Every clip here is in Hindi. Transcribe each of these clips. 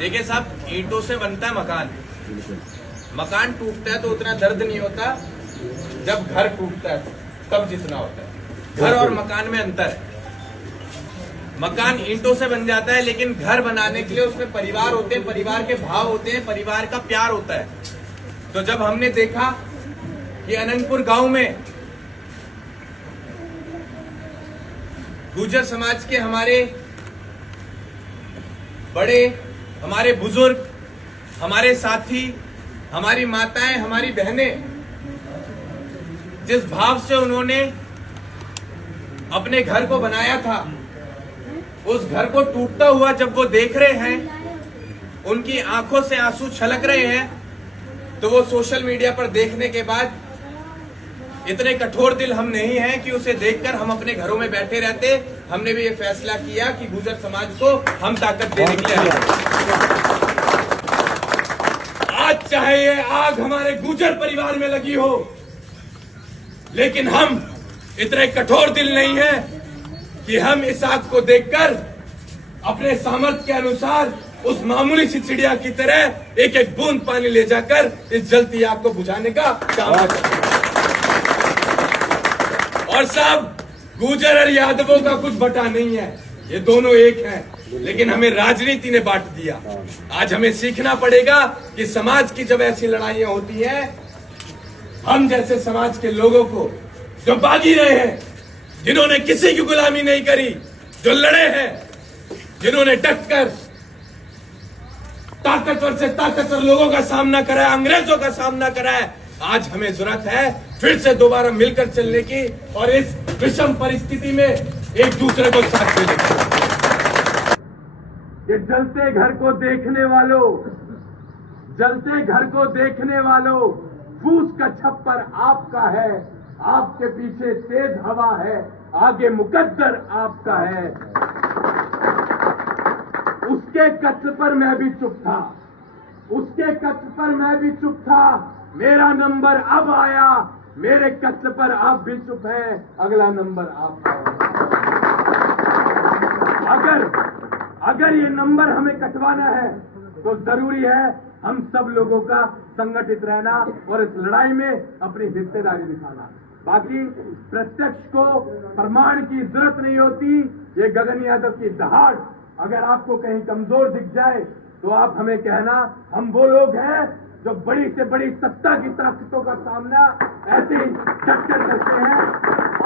देखिए साहब, ईंटों से बनता है मकान। मकान टूटता है तो उतना दर्द नहीं होता, जब घर टूटता है तब जितना होता है। घर और मकान में अंतर है। मकान ईंटों से बन जाता है, लेकिन घर बनाने के लिए उसमें परिवार होते हैं, परिवार के भाव होते हैं, परिवार का प्यार होता है। तो जब हमने देखा कि अनंतपुर गांव में गुर्जर समाज के हमारे बड़े, हमारे बुजुर्ग, हमारे साथी, हमारी माताएं, हमारी बहनें, जिस भाव से उन्होंने अपने घर को बनाया था, उस घर को टूटता हुआ जब वो देख रहे हैं, उनकी आंखों से आंसू छलक रहे हैं, तो वो सोशल मीडिया पर देखने के बाद इतने कठोर दिल हम नहीं हैं कि उसे देखकर हम अपने घरों में बैठे रहते। हमने भी ये फैसला किया कि गुर्जर समाज को हम ताकत देने के लिए आज चाहे ये आग हमारे गुर्जर परिवार में लगी हो, लेकिन हम इतने कठोर दिल नहीं हैं कि हम इस आग को देखकर अपने सामर्थ्य के अनुसार उस मामूली सी चिड़िया की तरह एक एक बूंद पानी ले जाकर इस जलती आग को बुझाने का काम करें। और साहब, गुर्जर और यादवों का कुछ बटा नहीं है, ये दोनों एक हैं, लेकिन हमें राजनीति ने बांट दिया। आज हमें सीखना पड़ेगा कि समाज की जब ऐसी लड़ाइयां होती हैं, हम जैसे समाज के लोगों को जो बागी रहे हैं, जिन्होंने किसी की गुलामी नहीं करी, जो लड़े हैं, जिन्होंने डटकर ताकतवर से ताकतवर लोगों का सामना करा है, अंग्रेजों का सामना करा है, आज हमें जरूरत है फिर से दोबारा मिलकर चलने की और इस विषम परिस्थिति में एक दूसरे को साथ देने की। ये जलते घर को देखने वालों, जलते घर को देखने वालों, फूस का छप्पर आपका है, आपके पीछे तेज हवा है, आगे मुकद्दर आपका है। उसके कत्ल पर मैं भी चुप था, उसके कत्ल पर मैं भी चुप था, मेरा नंबर अब आया, मेरे कत्ल पर आप भी चुप हैं, अगला नंबर आपका। अगर ये नंबर हमें कटवाना है तो जरूरी है हम सब लोगों का संगठित रहना और इस लड़ाई में अपनी हिस्सेदारी दिखाना। बाकी प्रत्यक्ष को प्रमाण की जरूरत नहीं होती। ये गगन यादव की दहाड़ अगर आपको कहीं कमजोर दिख जाए तो आप हमें कहना। हम वो लोग हैं जो बड़ी से बड़ी सत्ता की ताकतों का सामना ऐसे ही डटकर करते हैं।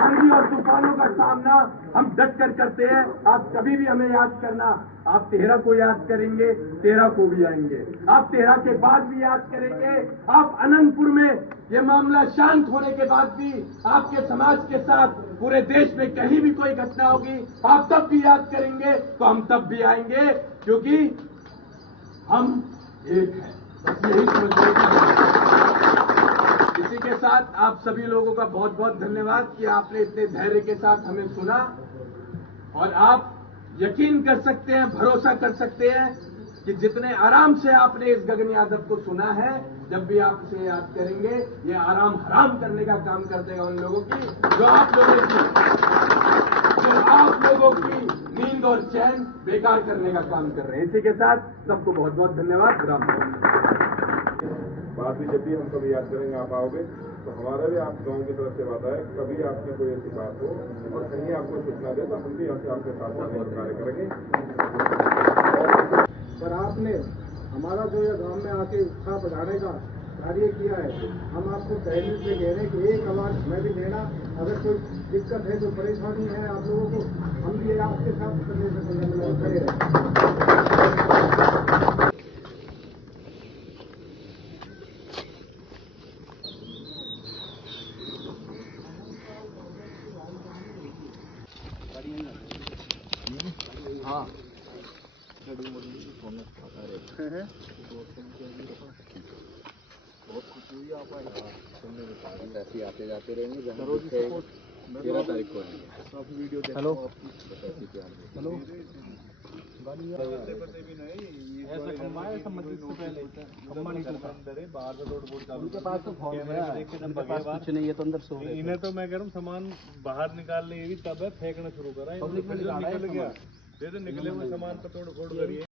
आंधी और तूफानों का सामना हम डटकर करते हैं। आप कभी भी हमें याद करना, आप 13 को याद करेंगे, 13 को भी आएंगे, आप 13 के बाद भी याद करेंगे, आप अनंतपुर में ये मामला शांत होने के बाद भी आपके समाज के साथ पूरे देश में कहीं भी कोई घटना होगी, आप तब भी याद करेंगे, तो हम तब भी आएंगे, क्योंकि हम एक हैं। बस यही समझ। इसी के साथ आप सभी लोगों का बहुत बहुत धन्यवाद कि आपने इतने धैर्य के साथ हमें सुना, और आप यकीन कर सकते हैं, भरोसा कर सकते हैं कि जितने आराम से आपने इस गगन यादव को सुना है, जब भी आप इसे याद करेंगे, ये आराम हराम करने का काम कर देगा उन लोगों की जो आप लोगों की नींद और चैन बेकार करने का काम कर रहे हैं। इसी के साथ सबको बहुत बहुत धन्यवाद। राम बात भी जब भी हम कभी याद करेंगे आप आओगे, तो हमारा भी आप गांव की तरफ से वादा है, कभी आपकी कोई ऐसी बात हो और कहीं आपको सूचना दे तो हम भी यहाँ से आपके साथ जाने का कार्य करेंगे। पर आपने हमारा जो ये गांव में आके उत्साह बढ़ाने का कार्य किया है, हम आपको पहले से कह रहे हैं कि एक आवाज हमें भी देना। अगर कोई दिक्कत है, कोई परेशानी है आप लोगों को, हम भी आपके साथ खड़े रहें। हाँ बहुत खुश हुई आप आए। ऐसे आते जाते रहेंगे। 13 तारीख को वीडियो। हेलो हेलो कुछ नहीं है तो अंदर सो इन्हें तो मैं कह रहा हूँ सामान बाहर निकाल ले, तब है फेंकना शुरू करा, निकल गया, निकले हुए सामान पर तोड़ फोड़ करिए।